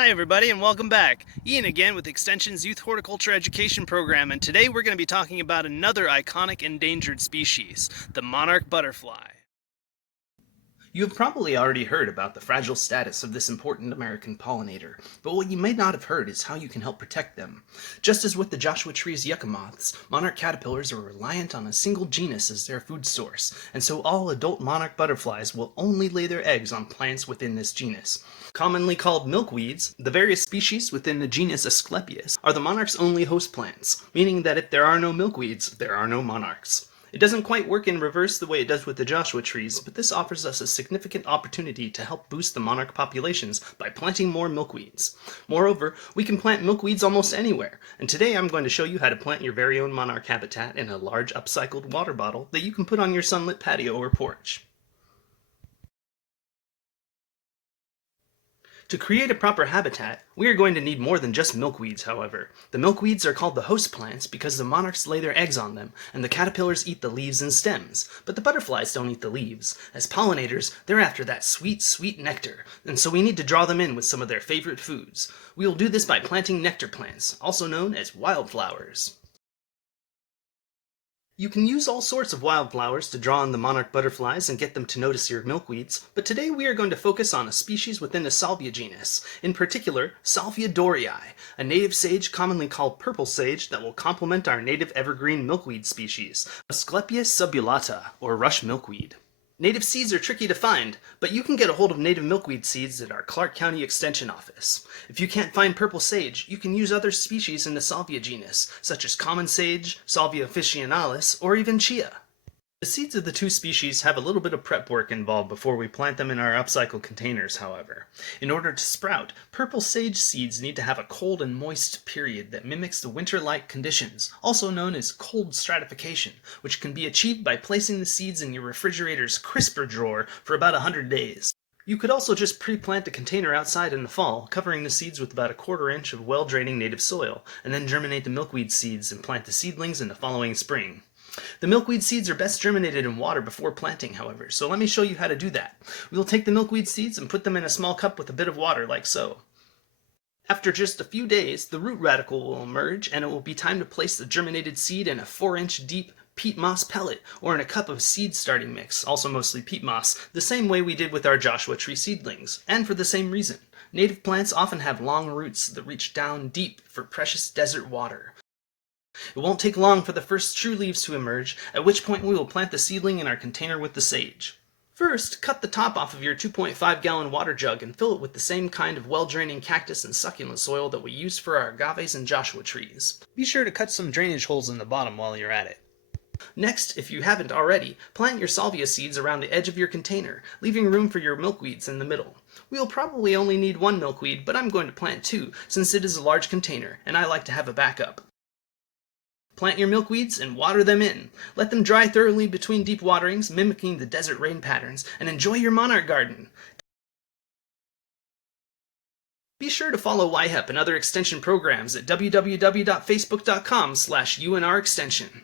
Hi everybody and welcome back. Ian again with Extension's Youth Horticulture Education Program, and today we're going to be talking about another iconic endangered species, the monarch butterfly. You have probably already heard about the fragile status of this important American pollinator, but what you may not have heard is how you can help protect them. Just as with the Joshua tree's yucca moths, monarch caterpillars are reliant on a single genus as their food source, and so all adult monarch butterflies will only lay their eggs on plants within this genus. Commonly called milkweeds, the various species within the genus Asclepias are the monarch's only host plants, meaning that if there are no milkweeds, there are no monarchs. It doesn't quite work in reverse the way it does with the Joshua trees, but this offers us a significant opportunity to help boost the monarch populations by planting more milkweeds. Moreover, we can plant milkweeds almost anywhere, and today I'm going to show you how to plant your very own monarch habitat in a large upcycled water bottle that you can put on your sunlit patio or porch. To create a proper habitat, we are going to need more than just milkweeds, however. The milkweeds are called the host plants because the monarchs lay their eggs on them, and the caterpillars eat the leaves and stems. But the butterflies don't eat the leaves. As pollinators, they're after that sweet, sweet nectar, and so we need to draw them in with some of their favorite foods. We will do this by planting nectar plants, also known as wildflowers. You can use all sorts of wildflowers to draw in the monarch butterflies and get them to notice your milkweeds, but today we are going to focus on a species within the salvia genus, in particular Salvia dorii, a native sage commonly called purple sage that will complement our native evergreen milkweed species, Asclepias subulata, or rush milkweed. Native seeds are tricky to find, but you can get a hold of native milkweed seeds at our Clark County Extension office. If you can't find purple sage, you can use other species in the salvia genus, such as common sage, Salvia officinalis, or even chia. The seeds of the two species have a little bit of prep work involved before we plant them in our upcycled containers, however. In order to sprout, purple sage seeds need to have a cold and moist period that mimics the winter-like conditions, also known as cold stratification, which can be achieved by placing the seeds in your refrigerator's crisper drawer for about 100 days. You could also just pre-plant a container outside in the fall, covering the seeds with about a 1/4 inch of well-draining native soil, and then germinate the milkweed seeds and plant the seedlings in the following spring. The milkweed seeds are best germinated in water before planting, however, so let me show you how to do that. We will take the milkweed seeds and put them in a small cup with a bit of water, like so. After just a few days, the root radicle will emerge, and it will be time to place the germinated seed in a 4-inch deep peat moss pellet, or in a cup of seed starting mix, also mostly peat moss, the same way we did with our Joshua tree seedlings, and for the same reason. Native plants often have long roots that reach down deep for precious desert water. It won't take long for the first true leaves to emerge, at which point we will plant the seedling in our container with the sage. First, cut the top off of your 2.5-gallon water jug and fill it with the same kind of well-draining cactus and succulent soil that we use for our agaves and Joshua trees. Be sure to cut some drainage holes in the bottom while you're at it. Next, if you haven't already, plant your salvia seeds around the edge of your container, leaving room for your milkweeds in the middle. We'll probably only need one milkweed, but I'm going to plant 2 since it is a large container and I like to have a backup. Plant your milkweeds and water them in. Let them dry thoroughly between deep waterings, mimicking the desert rain patterns, and enjoy your monarch garden. Be sure to follow YHEP and other extension programs at www.facebook.com/UNRextension.